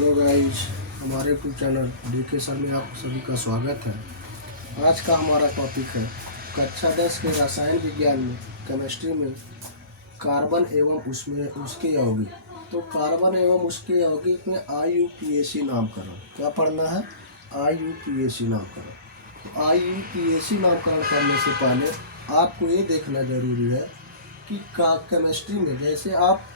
Hello guys, हमारे YouTube channel DK sir में आप सभी का स्वागत है। आज का हमारा टॉपिक है कक्षा 10 के रसायन विज्ञान में केमिस्ट्री में कार्बन एवं उसमें उसके यौगिक। तो कार्बन एवं उसके यौगिक में IUPAC नामकरण क्या पढ़ना है? IUPAC नामकरण। तो IUPAC नामकरण करने से पहले आपको ये देखना जरूरी है कि केमिस्ट्री में जैसे आप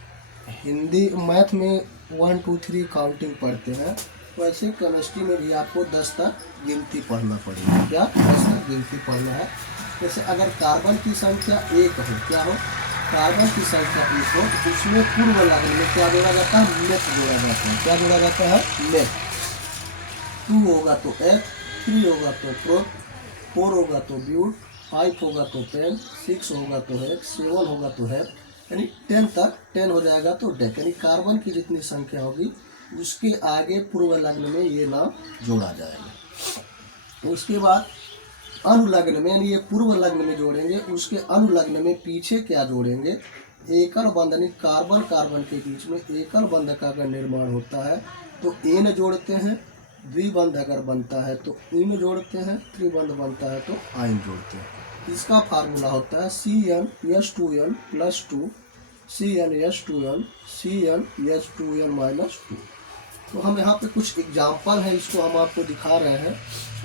हिंदी मैथ में 1 2 3 काउंटिंग पढ़ते हैं, वैसे केमिस्ट्री में भी आपको 10 तक गिनती पढ़ना पड़ेगा। क्या 10 तक गिनती पढ़ना है? जैसे अगर कार्बन की संख्या 1 हो, क्या हो? कार्बन की संख्या 1 हो तो उसमें पूर्व लग्न में क्या जोड़ा जाता है? मेथ जोड़ा जाता है। क्या जोड़ा जाता है? मेथ। 2 होगा तो F, 3 होगा तो प्रो, 4 होगा तो ब्यूट, 5 होगा तो पेन, 6 होगा तो हेक्स, 7 होगा तो हेप, यानी 10 तक 10 हो जाएगा तो डेक। यानी कार्बन की जितनी संख्या होगी उसके आगे पूर्व लग्न में ये नाम जोड़ा जाएगा। उसके बाद अनुलग्न में, यानी ये पूर्व लग्न में जोड़ेंगे, उसके अनुलग्न में पीछे क्या जोड़ेंगे? एकल बंध, यानी कार्बन कार्बन के बीच में एकल बंध का अगर निर्माण होता है तो एन जोड़ते हैं, द्विबंध अगर बनता है तो इन जोड़ते हैं, त्रिबंध बनता है तो आइन जोड़ते हैं। इसका फार्मूला होता है CnH2n + 2 CnH2n CnH2n - 2। तो हम यहाँ पे कुछ एग्जाम्पल है, इसको हम आपको दिखा रहे हैं।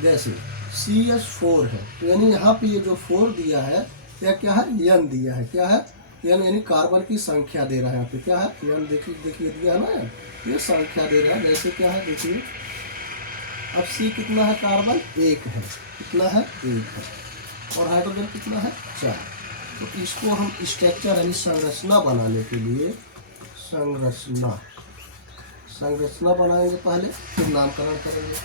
जैसे CH4 है तो यानी यहाँ पे ये जो 4 दिया है या क्या है? N दिया है। क्या है? N, यानी कार्बन की संख्या दे रहा है। यहाँ पे क्या है? N देखिए दिया है ना, ये संख्या दे रहा है। जैसे क्या है देखिए, अब C कितना है? कार्बन 1 है। कितना है? 1 है। और हाइड्रोजन कितना है? 4। तो इसको हम स्ट्रक्चर यानी संरचना बनाने के लिए संरचना बनाएंगे पहले, फिर नामकरण करेंगे।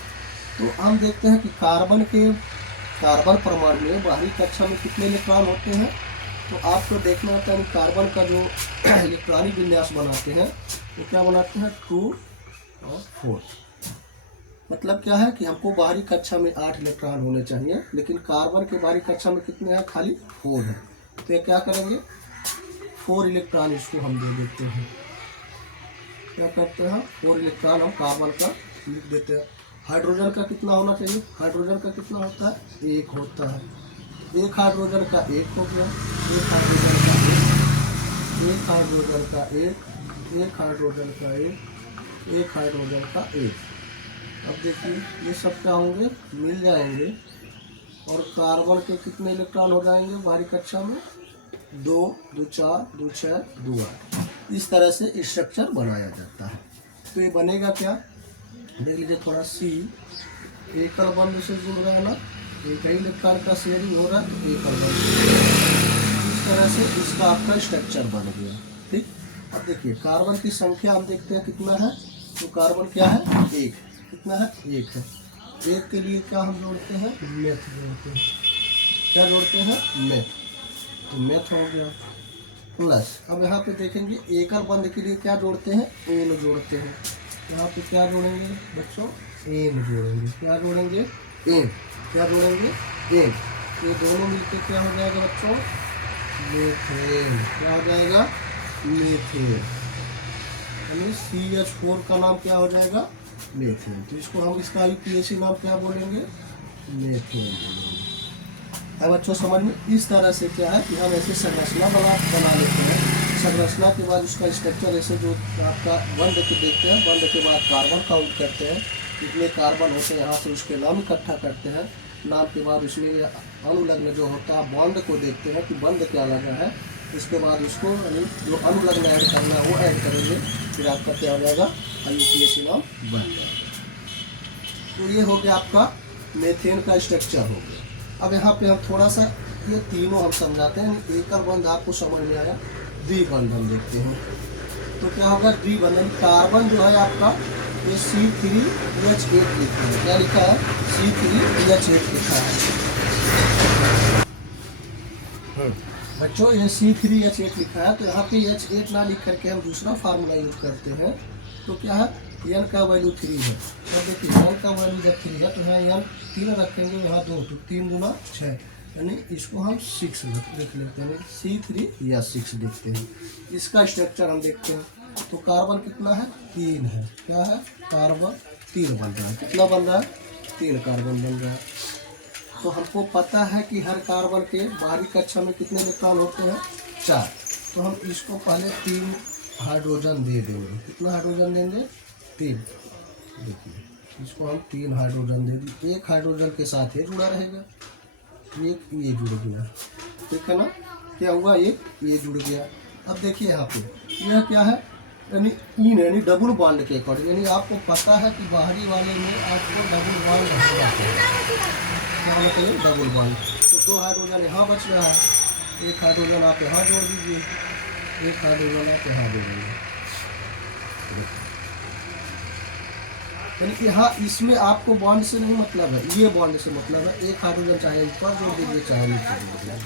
तो हम देखते हैं कि कार्बन परमाणु में बाहरी कक्षा में कितने इलेक्ट्रॉन होते हैं। तो आपको देखना होता है कि कार्बन का जो इलेक्ट्रॉनिक विन्यास बनाते हैं वो क्या बनाते हैं? 2 और 4। मतलब क्या है कि हमको बाहरी कक्षा में 8 इलेक्ट्रॉन होने चाहिए, लेकिन कार्बन के बाहरी कक्षा में कितने हैं? खाली 4 है। तो ये क्या करेंगे? 4 इलेक्ट्रॉन इसको हम दे देते हैं। क्या करते हैं? 4 इलेक्ट्रॉन हम कार्बन का लिख देते हैं। हाइड्रोजन का कितना होना चाहिए? हाइड्रोजन का कितना होता है? 1 होता है। एक हाइड्रोजन का 1 हो गया, एक हाइड्रोजन का 1, एक हाइड्रोजन का 1, एक हाइड्रोजन का 1, एक हाइड्रोजन का 1। अब देखिए ये सब क्या होंगे? मिल जाएंगे और कार्बन के कितने इलेक्ट्रॉन हो जाएंगे बाहरी कक्षा में? 2 2 4 2 6 2 8। इस तरह से स्ट्रक्चर बनाया जाता है। तो ये बनेगा क्या? देख लीजिए थोड़ा C एकल बंध से जुड़ रहा है ना, एक ही इलेक्ट्रॉन का शेयरिंग हो रहा है तो एकल बंध। इस तरह से इसका आपका स्ट्रक्चर बन गया। ठीक। अब देखिए कार्बन की संख्या हम देखते हैं कितना है। तो कार्बन क्या है? 1। कितना है? 1 है। 1 के लिए क्या हम जोड़ते हैं? मेथ जोड़ते हैं। क्या जोड़ते हैं? मेथ। तो मेथ हो गया प्लस, अब यहाँ पे देखेंगे एकल बंध के लिए क्या जोड़ते हैं? एन जोड़ते हैं। यहाँ पे क्या जोड़ेंगे बच्चों? एन जोड़ेंगे। क्या जोड़ेंगे? एन। क्या जोड़ेंगे? एन। ये दोनों मिलकर क्या हो जाएगा बच्चों? मेथेन। क्या हो जाएगा? मेथेन। यानी CH4 का नाम क्या हो जाएगा? मेथेन। तो इसको हम इसका IUPAC नाम क्या बोलेंगे? मेथेन बोलेंगे। है बच्चों समझ में? इस तरह से क्या है कि हम ऐसे संरचना बना लेते हैं। संरचना के बाद उसका स्ट्रक्चर ऐसे जो आपका बंध के देखते हैं, बंध के बाद कार्बन काउंट करते हैं, कितने कार्बन होते हैं, यहाँ से उसके नाम इकट्ठा करते हैं। नाम के बाद उसमें अनुलग्न जो होता है बंध को देखते हैं कि बंध क्या लगा है। इसके बाद उसको जो अनुलग्न ऐड करना है वो ऐड करेंगे, फिर आपका क्या हो जाएगा? IUPAC नाम बन जाएगा। तो ये हो गया आपका मेथेन का स्ट्रक्चर हो गया। अब यहाँ पे हम थोड़ा सा ये तीनों हम समझाते हैं। एकल बंध आपको समझ में आया, द्विबंध हम देखते हैं। तो क्या होगा? द्विबंध कार्बन जो है आपका ये C3H8 लिखा है। क्या लिखा है? C3H8 लिखा है बच्चों, ये C3H8 लिखा है। तो यहाँ पे H8 ना लिख करके हम दूसरा फार्मूला यूज करते हैं। तो क्या है? N का वैल्यू 3 है। तो देखिए N का वैल्यू जब 3 है तो यहाँ N 3 रखेंगे, यहाँ 2, तो 3 गुना 6, यानी इसको हम 6 लिख लेते हैं। C3 या 6 देखते हैं। इसका स्ट्रक्चर हम देखते हैं। तो कार्बन कितना है, 3 है। क्या है, कार्बन 3 बन रहा है। कितना बन रहा है, 3 कार्बन बन रहा है। तो हमको पता है कि हर कार्बन के बाहरी कक्षा में कितने इलेक्ट्रॉन होते हैं, 4। तो हम इसको पहले 3 हाइड्रोजन दे देंगे। कितना हाइड्रोजन देंगे, 3। देखिए इसको हम 3 हाइड्रोजन दे दी। एक हाइड्रोजन के साथ ये जुड़ा रहेगा, एक ये जुड़ गया, ठीक है ना। क्या हुआ, ये जुड़ गया। अब देखिए यहाँ पे यह क्या है, यानी इन यानी डबल बॉन्ड के अकॉर्डिंग, यानी आपको पता है कि बाहरी वाले में आपको डबल बॉन्ड होगा। क्या होना चाहिए, डबल बॉन्ड। तो 2 हाइड्रोजन यहाँ बच रहा है, एक हाइड्रोजन आप यहाँ जोड़ दीजिए, एक हाइड्रोजन आप यहाँ जोड़ दीजिए। यानी कि हाँ, इसमें आपको बॉन्ड से नहीं मतलब है, ये बॉन्ड से मतलब है। एक हाइड्रोजन चाहे ऊपर जोड़ दीजिए, चाहे नीचे जोड़ दीजिए।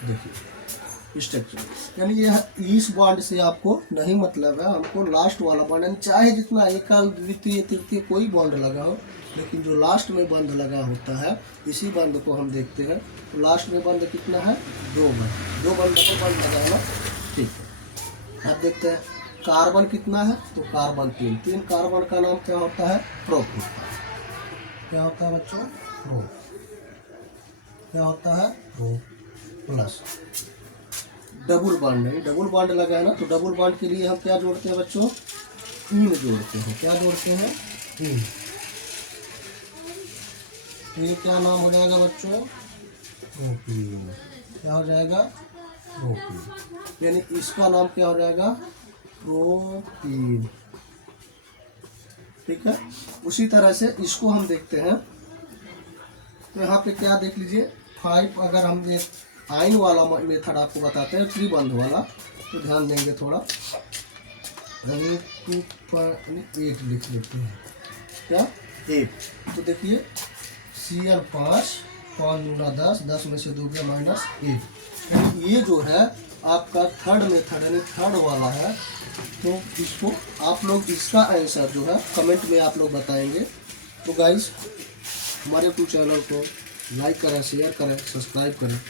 देखिए स्ट्रक्चर, यानी यह इस बॉन्ड से आपको नहीं मतलब है, हमको लास्ट वाला बॉन्ड, यानी चाहे जितना एकाल द्वितीय तृतीय कोई बॉन्ड लगा हो, लेकिन जो लास्ट में बंध लगा होता है, इसी बंद को हम देखते हैं। तो लास्ट में बंद कितना है, 2 बंद, 2 बंद डबल बंद लगा है ना, ठीक है। अब देखते हैं कार्बन कितना है, तो कार्बन 3 कार्बन का नाम क्या होता है, प्रोप। क्या होता है बच्चों, प्रो। क्या होता है, प्रो प्लस डबल बॉन्ड है, डबल बॉन्ड लगा है ना। तो डबल बॉन्ड के लिए हम क्या जोड़ते हैं बच्चों, इन जोड़ते हैं। क्या जोड़ते हैं, इन। तो ये क्या नाम हो जाएगा बच्चों, प्रोपीन। क्या हो जाएगा, प्रोपीन। यानी इसका नाम क्या हो जाएगा, प्रोपीन, ठीक है। उसी तरह से इसको हम देखते हैं। तो यहाँ पे क्या देख लीजिए, 5, अगर हम एक आयन वाला मेथड आपको बताते हैं, त्रिबंध वाला, तो ध्यान देंगे थोड़ा। 2.8 लिख लेते हैं, क्या 8। तो देखिए Cl5 5 दूना 10, 10 में से 2 गया -8। यानी ये जो है आपका थर्ड मेथड यानी थर्ड वाला है। तो इसको आप लोग इसका आंसर जो है कमेंट में आप लोग बताएंगे। तो गाइस हमारे यूट्यूब चैनल को लाइक करें, शेयर करें, सब्सक्राइब करें।